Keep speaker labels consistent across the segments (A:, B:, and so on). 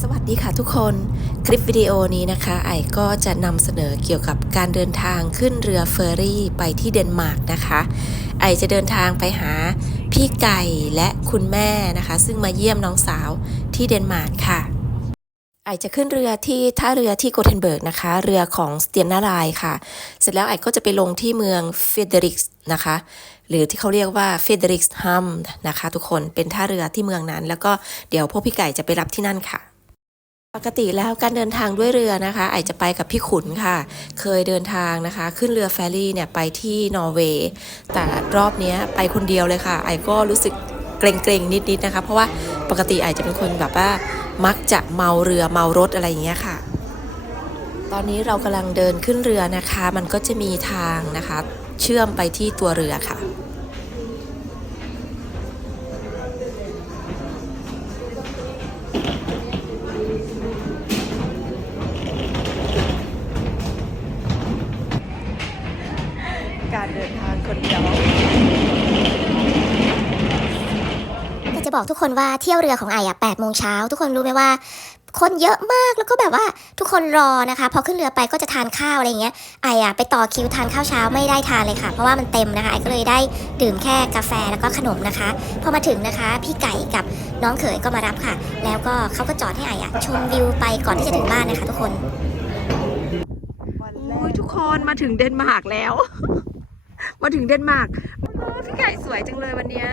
A: สวัสดีค่ะทุกคนคลิปวิดีโอนี้นะคะไอก็จะนำเสนอเกี่ยวกับการเดินทางขึ้นเรือเฟอร์รี่ไปที่เดนมาร์กนะคะไอจะเดินทางไปหาพี่ไก่และคุณแม่นะคะ ซึ่งมาเยี่ยมน้องสาวที่เดนมาร์กค่ะ ไอจะขึ้นเรือที่ท่าเรือที่โกเทนเบิร์กนะคะ เรือของสเตียนาไลน์ค่ะ เสร็จแล้วไอก็จะไปลงที่เมืองเฟเดริกส์นะคะหรือที่เขาเรียกว่าเฟเดริกส์ฮัมนะคะ ทุกคนเป็นท่าเรือที่เมืองนั้น แล้วก็เดี๋ยวพวกพี่ไก่จะไปรับที่นั่นค่ะ ปกติแล้วการเดินทางด้วยเรือนะคะไอจะไปกับพี่ขุนค่ะ เคยเดินทางนะคะ ขึ้นเรือแฟรี่เนี่ยไปที่นอร์เวย์แต่รอบนี้ไปคนเดียวเลยค่ะ ไอก็รู้สึกเกรงๆ นิดๆนะคะ เพราะว่าปกติไอจะเป็นคนแบบว่ามักจะเมาเรือเมารถอะไรอย่างเงี้ยค่ะ ตอนนี้เรากำลังเดินขึ้นเรือนะคะ มันก็จะมีทางนะคะ เชื่อมไปที่ตัวเรือค่ะ
B: บอกทุกคนว่าเที่ยวเรือของไออะ8โมงเช้าทุกคนรู้ไหมว่า คนเยอะมากแล้วก็แบบว่าทุกคนรอนะคะ พอขึ้นเรือไปก็จะทานข้าวอะไรเงี้ยไออะไปต่อคิวทานข้าวเช้าไม่ได้ทานเลยค่ะ เพราะว่ามันเต็มนะคะไอก็เลยได้ดื่มแค่กาแฟแล้วก็ขนมนะคะพอมาถึงนะคะ พี่ไก่กับน้องเขยก็มารับค่ะ แล้วก็เขาก็จอดให้ไออะชมวิวไปก่อนที่จะถึงบ้านนะคะ ทุกคน
A: อุ้ยทุกคนมาถึงเดนมาร์กแล้ว มาถึงเดนมาร์กโอ้พี่ไก่สวยจังเลยวันเนี้ย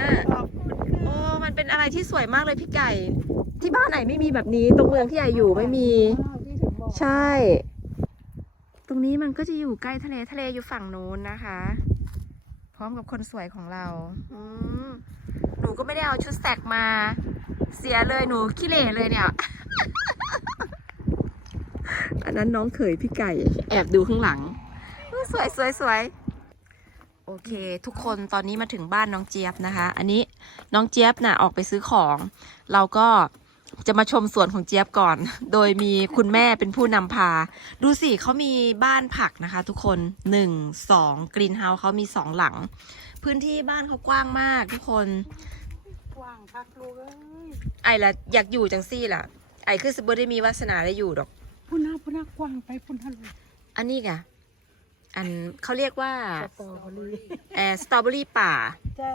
A: โอ้มันเป็นอะไรที่สวยมากเลยพี่ไก่ ที่บ้านไหนไม่มีแบบนี้ ตรงเมืองที่ไออยู่ไม่มี ใช่ ตรงนี้มันก็จะอยู่ใกล้ทะเลทะเลอยู่ฝั่งโน้นนะคะ พร้อมกับคนสวยของเราอืมหนูก็ไม่ได้เอาชุดแสกมา เสียเลยหนูขี้เหร่เลยเนี่ยอันนั้นน้องเขยพี่ไก่ แอบดูข้างหลังอู้สวยสวยสวย โอเค ทุกคนตอนนี้มาถึงบ้านน้องเจี๊ยบนะคะ อันนี้น้องเจี๊ยบน่ะออกไปซื้อของ เราก็จะมาชมสวนของเจี๊ยบก่อน โดยมีคุณแม่เป็นผู้นำพา ดูสิเขามีบ้านผักนะคะ ทุกคนหนึ่งสองกรีนเฮาส์เขามีสองหลัง พื้นที่บ้านเขากว้างมากทุกคน
C: กว้างคักลูกเอ้ย
A: ไอละอยากอยู่จังซี่ล่ะ ไอคือสบได้มีวาสนาได้อยู่ดอก
C: พุ่นหน้าพุ่นหน้ากว้างไปพุ่นท่านลูก
A: อันนี้ไง อันเขาเรียกว่า
C: สตรอเบอรี่
A: แอร์สตรอเบอรี่ป่า
C: ใช่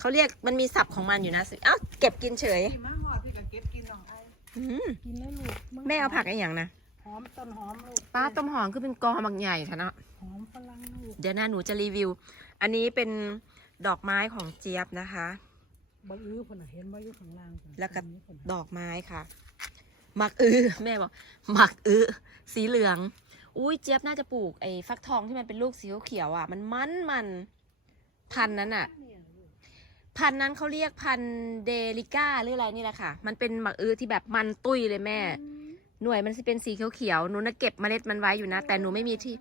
A: เขาเรียกมันมีศัพท์ของมันอยู่นะเอ้าเก็บกินเฉย
C: พี่มาหอดพี่ก็เก็บกินน้องไอ้
A: อืม
C: กินแล้วลูก
A: แม่เอาผักอะไรอย่างนะ
C: หอมต้นหอมลูก
A: ป้าต้มหอมคือเป็นกอบักใหญ่ท่ะเนาะ
C: หอมฝรั่งลูก
A: เดี๋ยวนะหนูจะรีวิว อันนี้เป็นดอกไม้ของเจี๊ยบนะคะ
C: บะอื้อพุ่นน่ะเห็นว่าอยู่ข้างล่างพุ่น
A: แล้วก็
C: อันนี้พุ่น
A: ดอกไม้ค่ะหมักอื้อแม่บอกหมักอื้อสีเหลือง อุ้ยเจี๊ยบน่าจะปลูกไอ้ฟักทองที่มันเป็นลูกสีเขียวอะ มันมันมันพันนั้นอะ พันนั้นเขาเรียกพันเดลิก้าหรืออะไรนี่แหละค่ะ มันเป็นหมักอื้อที่แบบมันตุ้ยเลยแม่ หน่วยมันจะเป็นสีเขียวๆหนูน่ะเก็บเมล็ดมันไว้อยู่นะ แต่หนูไม่มีที่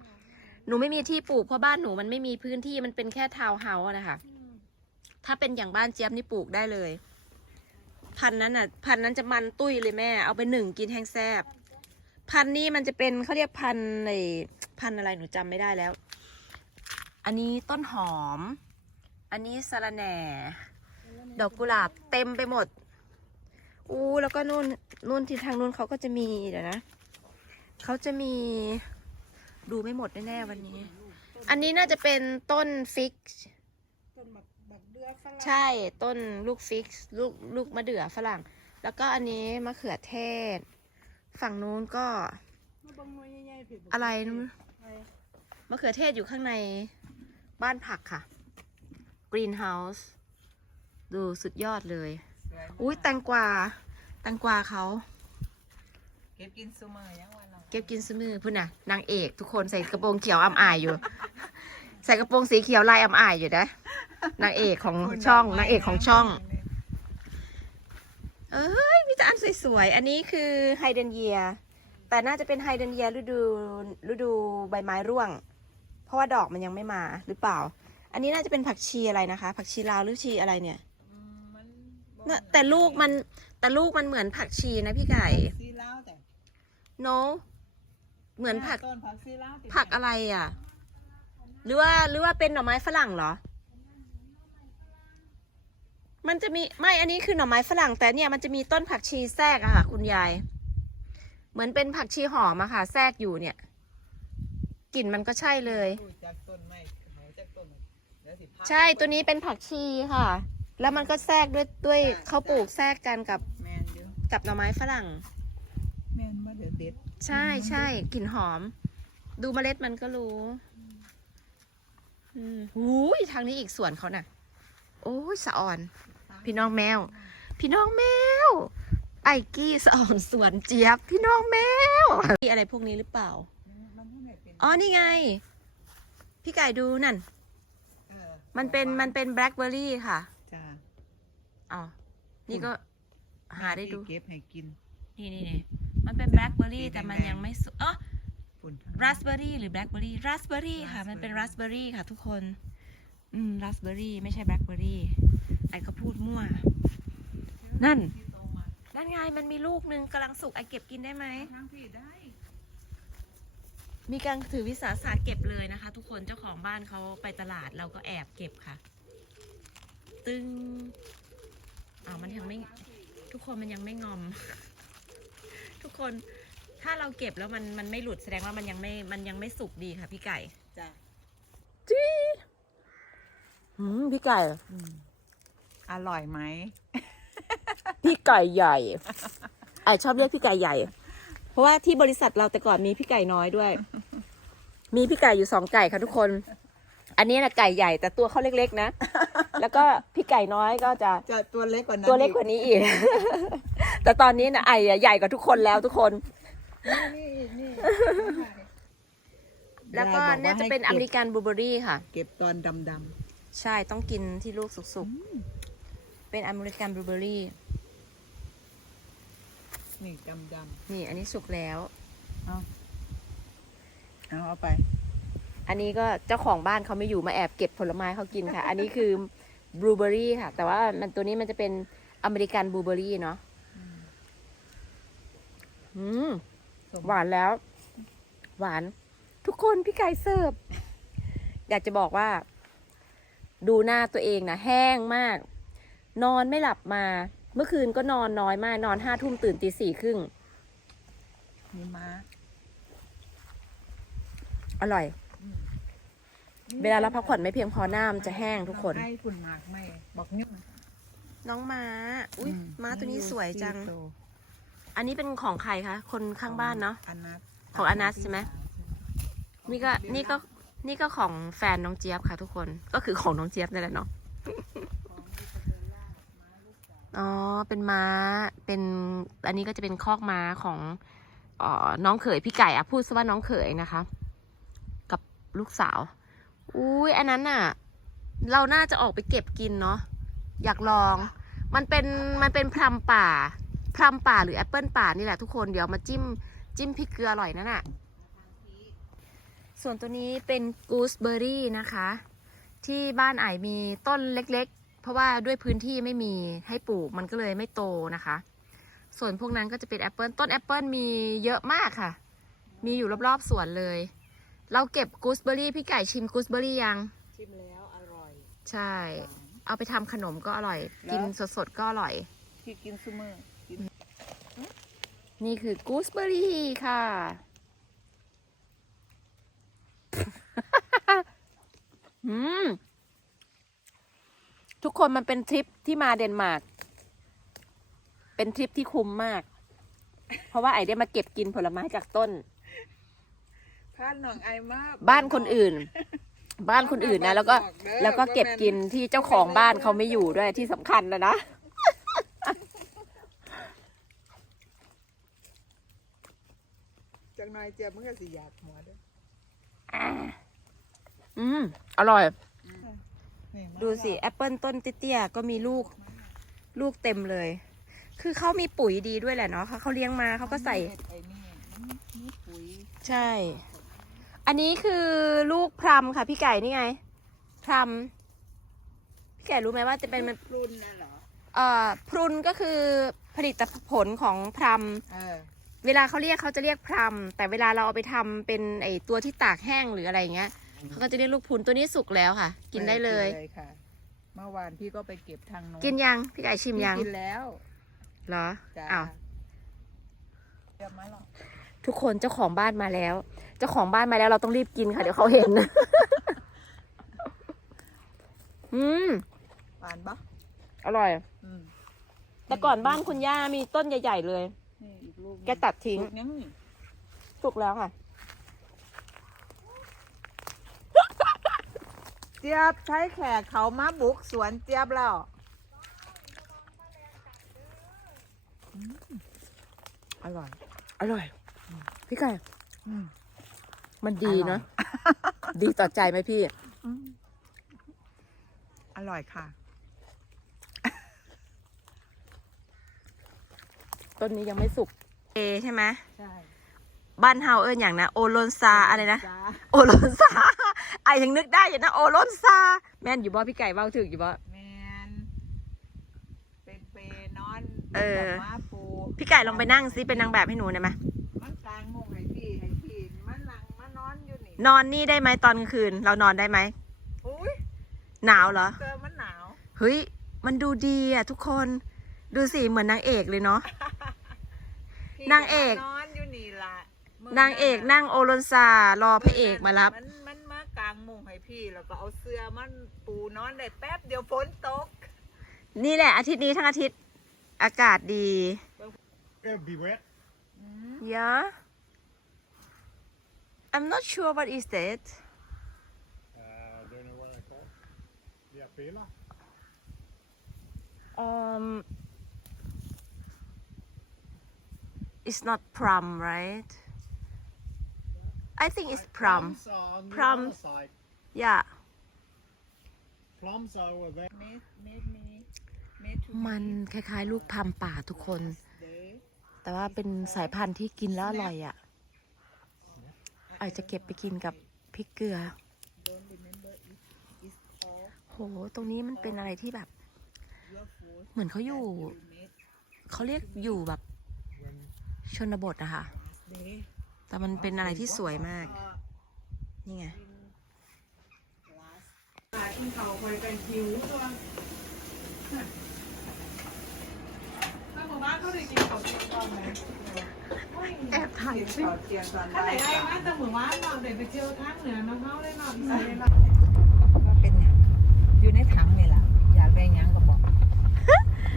A: หนูไม่มีที่ปลูกเพราะบ้านหนูมันไม่มีพื้นที่มันเป็นแค่ทาวน์เฮาส์อะนะคะ ถ้าเป็นอย่างบ้านเจี๊ยบนี่ปลูกได้เลย พันนั้นอะ พันนั้นจะมันตุ้ยเลยแม่ เอาไปหนึ่งกินแห้งแซบ พันธุ์นี้มันจะเป็นเขาเรียกพันธุ์ไอ้พันธุ์อะไรหนูจำไม่ได้แล้ว อันนี้ต้นหอม อันนี้สะระแหน่ ดอกกุหลาบเต็มไปหมด อู้แล้วก็นู่นนู่นที่ทางนู่นเขาก็จะมีเดี๋ยวนะเขาจะมีดูไม่หมดแน่ๆวันนี้ อันนี้น่าจะเป็นต้นฟิก
C: ต้นบักบักเดือฝรั่ง
A: ใช่ต้นลูกฟิกลูกลูกมะเดื่อฝรั่ง แล้วก็อันนี้มะเขือเทศ ฝั่งนู้นก็
C: มาเบิ่งหน่วยใหญ่ๆพี่บัก
A: อะไรนะ
C: ไอ้
A: มะเขือเทศอยู่ข้างในบ้านผักค่ะ Greenhouse ดูสุดยอดเลย อุ้ยแตงกวา แตงกวาเขา
C: เก็บกินซุมื้อยังวันเรา
A: เก็บกินสมือพุ่นน่ะ นางเอกทุกคนใส่กระโปรงเขียวอ่ำอายอยู่ ใส่กระโปรงสีเขียวลายอ่ำอายอยู่นะ นางเอกของช่อง นางเอกของช่อง เอ้ยมีแต่อันสวยๆ อันนี้คือไฮเดนเยีย แต่น่าจะเป็นไฮเดนเยียฤดูฤดูใบไม้ร่วง เพราะว่าดอกมันยังไม่มาหรือเปล่า อันนี้น่าจะเป็นผักชีอะไรนะคะ ผักชีลาวหรือชีอะไรเนี่ย
C: อืมมันบ่
A: น่ะแต่ลูกมันแต่ลูกมันเหมือนผักชีนะพี่ไก่
C: ซีลาวแต่
A: no เหมือนผัก
C: ต้นผักซีลาวติ
A: ผักอะไรอะ หรือว่าหรือว่าเป็นหน่อไม้ฝรั่งเหรอ มันจะมีไม่อันนี้คือหน่อไม้ฝรั่งแต่เนี่ยมันจะมีต้นผักชีแทรกอะค่ะ คุณยาย
C: อ
A: เหมือนเป็นผักชีหอมอะค่ะ แทรกอยู่เนี่ยกลิ่นมันก็ใช่เลย
C: ดูจากต้นไม้เขาจากต้นเดี๋ยวสิพา
A: ใช่ตัวนี้เป็นผักชีค่ะ แล้วมันก็แทรกด้วยด้วยเขาปลูกแทรกกันกับ
C: แมนอยู่
A: กับหน่อไม้ฝรั่ง
C: แมนว่าเดี๋ยวเด็ด
A: ใช่ใช่กลิ่นหอม ดูเมล็ดมันก็รู้อืมหูยทางนี้อีกส่วนเขาน่ะ โอ้ยสะอ่อน พี่น้องแมว พี่น้องแมว ไอ้กี้สะอ่อนสวนเจี๊ยบ พี่น้องแมวมีอะไรพวกนี้หรือเปล่า
C: มันเท่าไหร่เป็น
A: อ๋อ นี่ไง พี่ไก่ดูนั่น
C: เออ
A: มันเป็นมันเป็นแบล็คเบอร์รี่ค่ะ
C: จ้า
A: อ๋อ นี่ก็หาได้ดู
C: เก็บให้กิน
A: นี่นี่นี่มันเป็นแบล็คเบอร์รี่
C: สีแดงๆ
A: แต่มันยังไม่สุกอ๋อ
C: ฝุ่น
A: ราสเบอร์รี่หรือแบล็คเบอร์รี่ราสเบอร์รี่ค่ะ มันเป็นราสเบอร์รี่ค่ะทุกคน อืมราสเบอร์รี่ไม่ใช่แบล็คเบอร์รี่ ไอ้ก็พูดมั่ว นั่น
C: ที่โตมา
A: นั่นไงมันมีลูกหนึ่งกำลังสุกไอเก็บกินได้ไหม
C: ทั้งที่ได้
A: มีการถือวิสาสะเก็บเลยนะคะ ทุกคนเจ้าของบ้านเขาไปตลาดเราก็แอบเก็บค่ะ ตึงอ่ามันยังไม่ทุกคนมันยังไม่งอม ทุกคนถ้าเราเก็บแล้วมันมันไม่หลุดแสดงว่ามันยังไม่มันยังไม่สุกดีค่ะ พี่ไก่
C: จ้า
A: จีอืมพี่ไก่
C: อ ร่อยไหม
A: พี่ไก่ใหญ่ไอชอบเรียกพี่ไก่ใหญ่ เพราะว่าที่บริษัทเราแต่ก่อนมีพี่ไก่น้อยด้วย มีพี่ไก่อยู่สองไก่ค่ะทุกคน อันนี้นะไก่ใหญ่แต่ตัวเขาเล็กๆนะ แล้วก็พี่ไก่น้อยก็จะ
C: จะตัวเล็กกว่านั้น
A: ตัวเล็กกว่านี้อีก แต่ตอนนี้นะไออะใหญ่กว่าทุกคนแล้วทุกคน
C: นี่นี่
A: แล้วก็เนี่ยจะเป็นอเมริกันบลูเบอรี่ค่ะ
C: เก็บตอนดำ
A: ใช่ต้องกินที่ลูกสุกๆ เป็นอเมริกันบลูเบอรี่
C: ๆนี่ดำด
A: นี่อันนี้สุกแล้วำ
C: เอาเอาเอาไป
A: อันนี้ก็เจ้าของบ้านเขาไม่อยู่มาแอบเก็บผลไม้เขากินค่ะ อันนี้คือบลูเบอรี่ค่ะ แต่ว่ามันตัวนี้มันจะเป็นอเมริกันบลูเบอรี่เนาะอืม
C: สม
A: หวานแล้ว หวาน ทุกคนพี่ไก่เสิร์ฟ อยากจะบอกว่า ดูหน้าตัวเองนะแห้งมาก นอนไม่หลับมา เมื่อคืนก็นอนน้อยมาก นอนห้าทุ่มตื่นตีสี่ครึ่ง
C: มีม้า
A: อร่อย เวลาเราพักผ่อนไม่เพียงพอหน้ามันจะแห้งทุกคน
C: ให้คุณมากไม่บอกนิ้ว
A: น้องม้า อุ้ย
C: อื
A: ม้าตัวนี้สวยจัง
C: ที่โต
A: อันนี้เป็นของใครคะ คนข้างบ้านเนาะ
C: อนัส
A: ของอนัสใช่ไหมนี่ก็นี่ก็นี่ก็ของแฟนน้องเจี๊ยบค่ะทุกคน ก็คือของน้องเจี๊ยบนี่แหละเนาะ อ๋อ เป็นม้า เป็น อันนี้ก็จะเป็นคอกม้าของออน้องเขยพี่ไก่อะพูดซะว่าน้องเขยนะคะ กับลูกสาว อุ้ยอันนั้นอะเราน่าจะออกไปเก็บกินเนาะ อยากลอง มันเป็น มันเป็นพลัมป่า พลัมป่าหรือแอปเปิลป่านี่แหละทุกคน เดี๋ยวมาจิ้ม จิ้มพริกเกลืออร่อยนั่นน่ะส่วนตัวนี้เป็นกูสเบอร์รี่นะคะ ที่บ้านไอมีต้นเล็ก ราะว่าด้วยพื้นที่ไม่มีให้ปลูกมันก็เลยไม่โตนะคะ ส่วนพวกนั้นก็จะเป็นแอปเปิลต้นแอปเปิลมีเยอะมากค่ะ มีอยู่รอบๆสวนเลย เราเก็บกูสเบอร์รี่พี่ไก่ชิมกูสเบอร์รี่ยัง
C: ชิมแล้วอร่อย
A: ใช่ เอาไปทำขนมก็อร่อย
C: แล้ว
A: กินสดๆก็อร่อย
C: ที่กินซูเมอร์กิน
A: นี่คือกูสเบอร์รี่ค่ะ อืมทุก คนมันเป็นทริปที่มาเดนมาร์กเป็นทริปที่คุ้มมาก เพราะว่าไอได้มาเก็บกินผลไม้จากต้น
C: พลาดหนองไอมาก
A: บ้านคนอื่น บ้านคนอื่นนะแล้วก็ แล้วก็เก็บกินที่เจ้าของบ้านเขาไม่อยู่ด้วยที่สำคัญนะนะ
C: จังน้อยเจ็บมันก็สิหยาดหัวเด้วย
A: อืม อร่อย
C: นี่มา
A: ดูสิแอปเปิลต้นเตี้ยๆก็มีลูกลูกเต็มเลย คือเขามีปุ๋ยดีด้วยแหละเนาะเขาเขาเลี้ยงมาเขาก็ใส่
C: เห็ดไอ้นี่มันมีปุ๋ย
A: ใช่ อันนี้คือลูกพลัมค่ะ พี่ไก่นี่ไงพลัมพี่ไก่รู้ไหมว่าจะเป็นมัน
C: รุ่นน่ะเหรอ
A: เอ่อพรุนก็คือผลิตผลของพลัม
C: เออ
A: เวลาเขาเรียกเขาจะเรียกพลัมแต่เวลาเราเอาไปทำเป็นไอตัวที่ตากแห้งหรืออะไรอย่างเงี้ย เขาก็จะเรียกลูกพรุนตัวนี้สุกแล้วค่ะ กินได้เลย
C: กินเลย ค่ะ เมื่อวานพี่ก็ไปเก็บทางโน้น
A: กินยังพี่ไก่ชิมยัง
C: พี่กินแล้ว
A: เหรอ
C: จ้า
A: อ้าว
C: เดี๋ยวมาหรอก
A: ทุกคนเจ้าของบ้านมาแล้ว เจ้าของบ้านมาแล้วเราต้องรีบกินค่ะ เดี๋ยวเขาเห็น อืม
C: หวานปะ
A: อร่อย
C: อืม
A: แต่ก่อนบ้านคุณย่ามีต้นใหญ่ ๆ เลย
C: นี่อีกลูกหนึ่ง
A: แกตัดทิ้ง
C: ลูกยังนี่
A: สุกแล้วค่ะ
C: จี๊ยบใช้แขกเขามาบุกสวนเจี๊ยบแล้วอืมอร่อย
A: อร่อย พี่ไก่
C: อืม
A: มันดีเนาะดีต่อใจไหมพี่
C: อืมอร่อยค่ะ
A: ต้นนี้ยังไม่สุกเอใช่ไหม
C: ใช่
A: บ้านเฮาเอิญอย่างนะโอโลนซาอะไรนะ
C: จ้า
A: โอโลนซาไอยังนึกได้อยู่นะโอโลนซาแม่นอยู่บ่พี่ไก่เว้าถึกอยู่บ่
C: แมนเป็นเปนอน
A: เออ
C: กับม้าปู
A: พี่ไก่ลองไปนั่งซิเป็นนางแบบให้หนูได้ไหม
C: มันกลางมุงให้พี่ให้พี่มันนั่งมานอนอยู่นี่
A: นอนนี่ได้ไหมตอนกลางคืน เรานอนได้ไหม
C: อุ้ย
A: หนาวเหรอ
C: เจอมันหนาว
A: เฮ้ยมันดูดีอะทุกคนดูสิเหมือนนางเอกเลยเนาะ
C: พี่
A: นางเอก
C: นอนอยู่นี่ล่ะมื้
A: นางเอกนั่งโอโลนซารอพระเอกมารับ
C: มันมันมากลางมุงให้พี่แล้วก็เอาเสื้อมันปูนอนได้แป๊บเดียวฝนตก
A: นี่แหละ อาทิตย์นี้ทั้งอาทิตย์อากาศดี
D: Gonna be wet.
A: yeah I'm not sure what is that
D: Uh, don't know what I call. The apela.
A: um it's not plum right I think it's plum
D: Plums are on the
A: Plum.
D: other side.
A: yeah
D: Plums are over there.
C: made made me made to
A: มันคล้ายๆ ลูกพลัมป่าทุกคน
C: day
A: แต่ว่าเป็นสายพันธุ์ที่กินแล้วอร่อยอะ อาจจะเก็บไปกินกับพริกเกลือ
C: don't remember it is all
A: โห ตรงนี้มันเป็นอะไรที่แบบ
C: your food
A: เหมือนเขาอยู่
C: you made
A: เขาเรียกอยู่แบบ
D: When
A: ชนบทนะคะ
C: day
A: แต่มันเป็นอะไรที่สวยมาก
C: uh,
A: นี่ไง
C: glass หากินเขาไปกันหิวตัวถ้าหมู่บ้านเขาได้กินเขากินตอนไหน
A: แอบถ่าย
C: กิน
A: คลิป
C: ข้าวเที่ยงตอน
E: ถ้าไหน
C: บ่าย
E: ได้มาแต่เหมือนว่าเราเด็กไปเที่ยวทางเหนือน้องเขาเลยเนาะใส่เนาะ
C: ก็เป็นอย่างอยู่ในถังนี่แหละอยากได้หยังก็บอก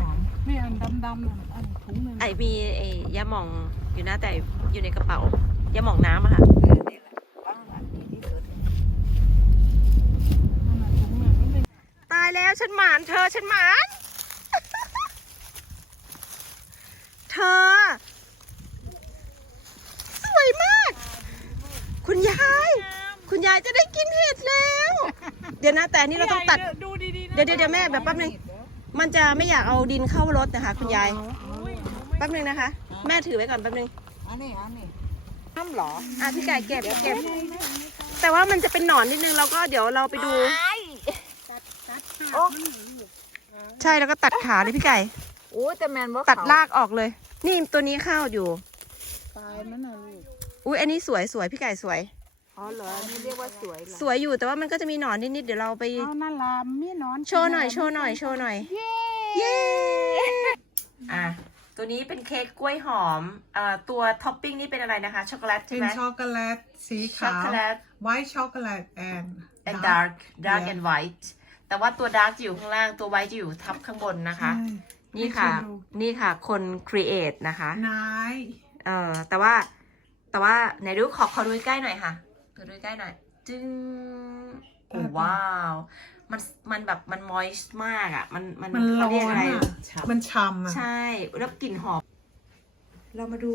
C: หอม
E: มีอันดำๆน่ะอันถุงหนึง
A: ไอมีไอยาหม่องอยู่นะแต่อยู่ในกระเป๋า ยาหม่องน้ำอะค่ะ
C: เออนี่แหละบ้างหวานดีที่สุด
E: อันนั้นถุงหนึงมันเป็น
A: ตายแล้วฉันหมานเธอฉันหมาน เธอ สวยมาก คุณยาย คุณยายจะได้กินเห็ดแล้ว เดี๋ยวนะแต่อันนี้เราต้องตัด
E: ดูดีๆนะ
A: เดี๋ยวเดี๋ยวเดี๋ยวแม่แบบแป๊บนึง มันจะไม่อยากเอาดินเข้ารถนะคะ คุณยาย
E: อุ้ย
A: แป๊บนึงนะคะ แม่ถือไว้ก่อนแป๊บนึง
C: อันนี้อันนี้ น้ำเหรอ
A: อะพี่ไก่เก็บเก็บ แต่ว่ามันจะเป็นหนอนนิดนึงเราก็เดี๋ยวเราไปดู
C: โอ้
A: ใช่แล้วก็ตัดขาเลยพี่ไก่
C: โอ้แต่แมนว่า
A: ตัดรากออกเลย นี่ตัวนี้ข้าวอยู่
E: ตายมันน่ะลูก
A: อุ้ยอันนี้สวยสวยพี่ไก่สวย
C: อ๋อเหรออันนี้เรียกว่าสวยเหรอ
A: สวยอยู่แต่ว่ามันก็จะมีหนอนนิดๆเดี๋ยวเราไป
E: เอานั่นล่ะมีหนอน
A: โชว์หน่อยโชว์หน่อยโชว์หน่อย เย้ อะ ตัวนี้เป็นเค้กกล้วยหอมอ่าตัวท็อปปิ้งนี่เป็นอะไรนะคะ ช็อกโกแลตใช่
E: เป็น
A: ไหม
E: ช็อกโกแลตสี
A: ช็อก
E: ขาว
A: โกแลต
E: white chocolate and
A: and dark dark
E: Yeah.
A: and white แต่ว่าตัว dark จะอยู่ข้างล่าง ตัว white จะอยู่ทับข้างบนนะคะ
E: ใช่
A: นี่ค่ะ
E: ให้ดู
A: นี่ค่ะ คน create นะคะ
E: นาย
A: เออแต่ว่า แต่ว่าไหนดูขอขอดูใกล้หน่อยค่ะขอดูใกล้หน่อย จึงโอ้ว้าว มันมันแบบมัน moist มากอะ มันมัน
E: มันร้
A: เขา
E: อ
A: เรียก
E: น
A: อะไร
E: อะมันช่ำอะ
A: ใช่แล้วกลิ่นหอม เรามาดู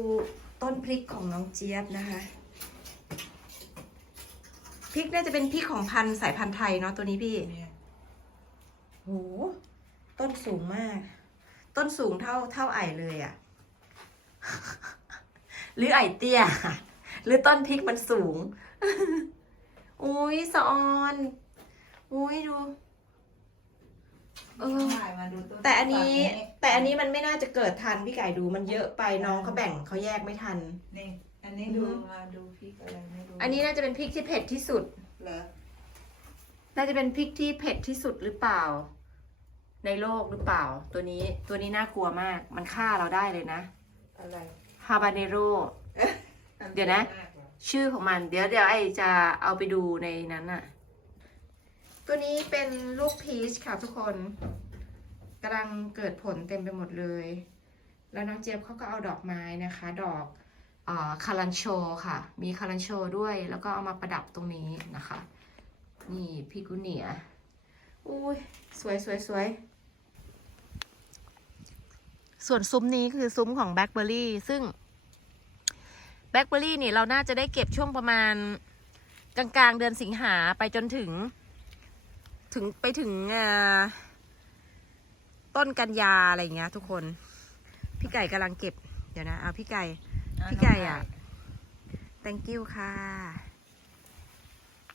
A: ต้นพริกของน้องเจี๊ยบนะคะพริกน่าจะเป็นพริกของพันธุ์สายพันธุ์ไทยเนาะตัวนี้พี่
C: เนี่ย
A: โหต้นสูงมาก ต้นสูงเท่าเท่าไอเลยอะ่ะ หรือไอเตี้ย หรือต้นพริกมันสูง อุ้ยสะออน อุ้ยดู เออ
C: ถ่ายมาดูต้น
A: แต่อันนี้
C: แบบ
A: แต่อันนี้มันไม่น่าจะเกิดทันพี่ไก่ดูมันเยอะไปน้องเขาแบ่งเขาแยกไม่ทัน
C: นี่ อันนี้
A: อือฮึ
C: ดูมาดูพริกอะไรไม่รู้
A: อันนี้น่าจะเป็นพริกที่เผ็ดที่สุด
C: เหรอ
A: น่าจะเป็นพริกที่เผ็ดที่สุดหรือเปล่า ในโลกหรือเปล่า ตัวนี้ตัวนี้น่ากลัวมาก มันฆ่าเราได้เลยนะ
C: อะไร
A: ฮฮาบาเนโร เดี๋ยวนะ ชื่อของมัน เดี๋ยวเดี๋ยวไอจะเอาไปดูในนั้นอะ ตัวนี้เป็นลูกพีชค่ะทุกคนกำลังเกิดผลเต็มไปหมดเลย แล้วน้องเจี๊ยบเขาก็เอาดอกไม้นะคะ ดอกอคารันโชค่ะ มีคารันโชด้วย แล้วก็เอามาประดับตรงนี้นะคะ นี่พิกุเนียอุ้ยสวยสวยสวยส่วนซุ้มนี้คือซุ้มของแบล็คเบอร์รี่ซึ่งแบล็คเบอร์รี่นี่เราน่าจะได้เก็บช่วงประมาณกลางๆเดือนสิงหาไปจนถึง ถึงไปถึงอ่าต้นกันยาอะไรอย่างเงี้ย ทุกคน พี่ไก่กำลังเก็บ เดี๋ยวนะเอาพี่ไก่ พี่ไก่อะ thank you ค่ะ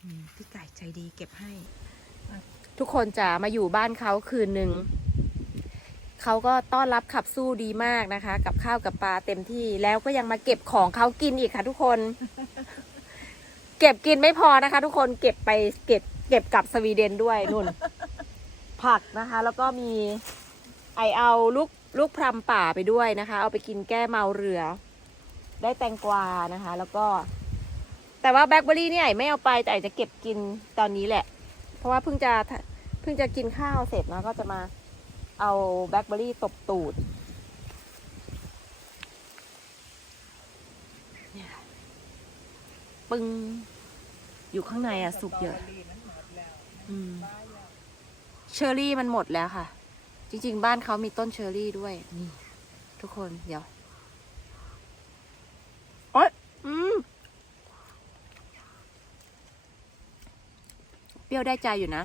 A: อืมพี่ไก่ใจดีเก็บให้ ทุกคนจะมาอยู่บ้านเขาคืนหนึ่งเขาก็ต้อนรับขับสู้ดีมากนะคะ กับข้าวกับปลาเต็มที่แล้วก็ยังมาเก็บของเขากินอีกค่ะ ทุกคน เก็บกินไม่พอนะคะ ทุกคนเก็บไปเก็บ เก็บกลับสวีเดนด้วยนุ่น ผักนะคะ แล้วก็มีไอเอาลูกลูกพรำป่าไปด้วยนะคะ เอาไปกินแก้เมาเรือ ได้แตงกวานะคะ แล้วก็ แต่ว่าแบล็คเบอรี่เนี่ยไอไม่เอาไปแต่ไอจะเก็บกินตอนนี้แหละ เพราะว่าเพิ่งจะเพิ่งจะกินข้าวเสร็จนะก็จะมาเอาแบล็คเบอรี่ตบตูดปึงอยู่ข้างในอะสุกเยอะ อืม เชอร์รี่มันหมดแล้วค่ะ จริง ๆ บ้านเขามีต้นเชอร์รี่ด้วย นี่ ทุกคนเดี๋ยวโอ๊ยอืม เปรี้ยวได้ใจอยู่นะ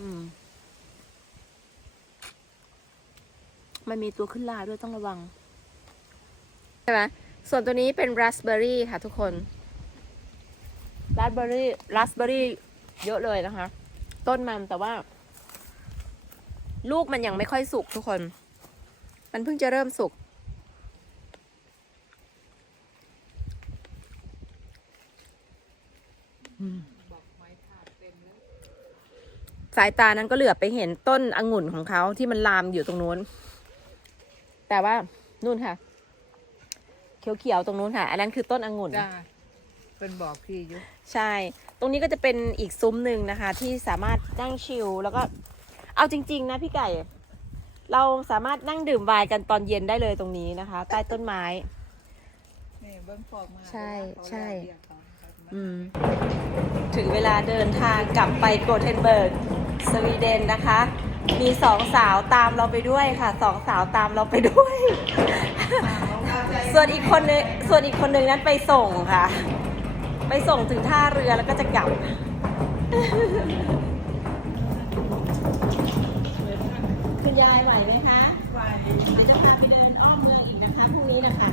A: อืม มันมีตัวขึ้นลาด้วยต้องระวัง ใช่ไหมส่วนตัวนี้เป็นราสเบอร์รี่ค่ะทุกคน ราสเบอร์รี่ ราสเบอร์รี่ เยอะเลยนะคะ ต้นมันแต่ว่า ลูกมันยังไม่ค่อยสุกทุกคน มันเพิ่งจะเริ่มสุกสายตานั้นก็เหลือบไปเห็นต้นองุ่นของเขาที่มันลามอยู่ตรงนู้น แต่ว่านู่นค่ะ เขียวๆตรงนู้นค่ะ อันนั้นคือต้นองุ่น
C: จ้า เป็นบอกพี่อยู่
A: ใช่ ตรงนี้ก็จะเป็นอีกซุ้มหนึ่งนะคะ ที่สามารถนั่งชิลแล้วก็ เอาจริง ๆ นะพี่ไก่ เราสามารถนั่งดื่มไวน์กันตอนเย็นได้เลยตรงนี้นะคะ ใต้ต้นไม้
C: นี่เบิ้งฟอกมา
A: ใช่
C: เขา
A: ใช่
C: เรียกเขาเขามา
A: อืม ถึงเวลาเดินทางกลับไปโกเทนเบิร์ก สวีเดนนะคะ มีสองสาวตามเราไปด้วยค่ะสองสาวตามเราไปด้วย ส่วนอีกคนนึงส่วนอีกคนนึงนั้นไปส่งค่ะ ไปส่งถึงท่าเรือแล้วก็จะกลับ คุณยายไหวไหมคะ ไหวเดี๋ยวจะพาไปเดินอ้อมเมืองอีกนะคะพรุ่งนี้นะคะ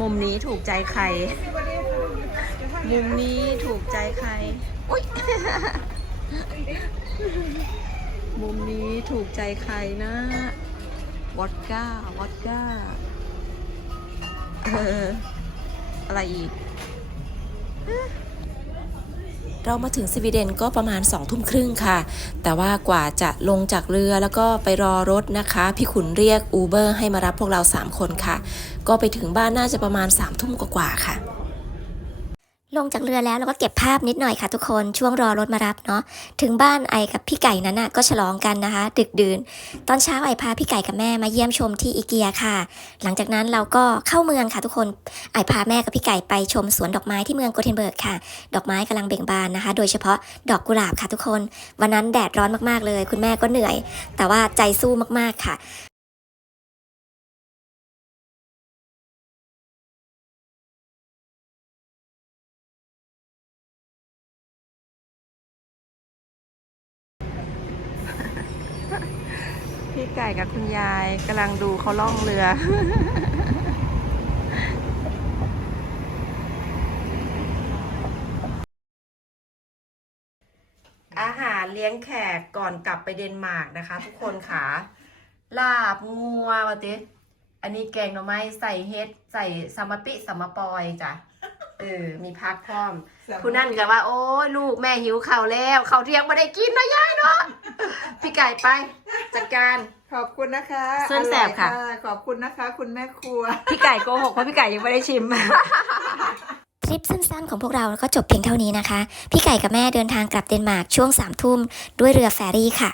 A: มุมนี้ถูกใจใคร มุมนี้ถูกใจใคร อุ๊ยมุมนี้ถูกใจใครนะวอดก้าวอดก้า เออ อะไรอีก เรามาถึงสวีเดนก็ประมาณ2องทุ่มครึ่งค่ะ แต่ว่ากว่าจะลงจากเรือแล้วก็ไปรอรถนะคะ พี่ขุนเรียกอูเบอร์ให้มารับพวกเรา 3 คนค่ะ ก็ไปถึงบ้านน่าจะประมาณ3ามทุ่มกว่าๆค่ะ
B: ลงจากเรือแล้วเราก็เก็บภาพนิดหน่อยค่ะทุกคนช่วงรอรถมารับเนาะถึงบ้านไอกับพี่ไก่นั้นน่ะก็ฉลองกันนะคะ ดึกดื่น ตอนเช้าไอพาพี่ไก่กับแม่มาเยี่ยมชมที่อีเกียค่ะ หลังจากนั้นเราก็เข้าเมืองค่ะทุกคนไอพาแม่กับพี่ไก่ไปชมสวนดอกไม้ที่เมืองโกเทนเบิร์กค่ะ ดอกไม้กำลังเบ่งบานนะคะ โดยเฉพาะดอกกุหลาบค่ะทุกคน วันนั้นแดดร้อนมากๆเลย คุณแม่ก็เหนื่อย แต่ว่าใจสู้มากๆค่ะ
A: พี่ไก่กับคุณยายกำลังดูเขาล่องเรือ อาหารเลี้ยงแขกก่อนกลับไปเดนมาร์กนะคะ ทุกคนค่ะ ลาบงัววะติอันนี้แกงหน่อไม้ใส่เฮ็ด ใส่สามปิสามปอยจ้ะเออ มีพักพร้อม ผู้นั่นก็ว่า โอ้ยลูกแม่หิวข้าวแล้วข้าวเที่ยงไม่ได้กินนะยายเนาะพี่ไก่ไปจัดการ
C: ขอบคุณนะคะ
A: เส้นแสบค่ะ
C: อร่อยขอบคุณนะคะ คุณแม่ครัว
A: พี่ไก่โกหกเพราะพี่ไก่ยังไม่ได้ชิม
B: ทริปสั้นๆของพวกเราก็จบเพียงเท่านี้นะคะ พี่ไก่กับแม่เดินทางกลับเดนมาร์กช่วง3ามทุ่มด้วยเรือแฟรี่ค่ะ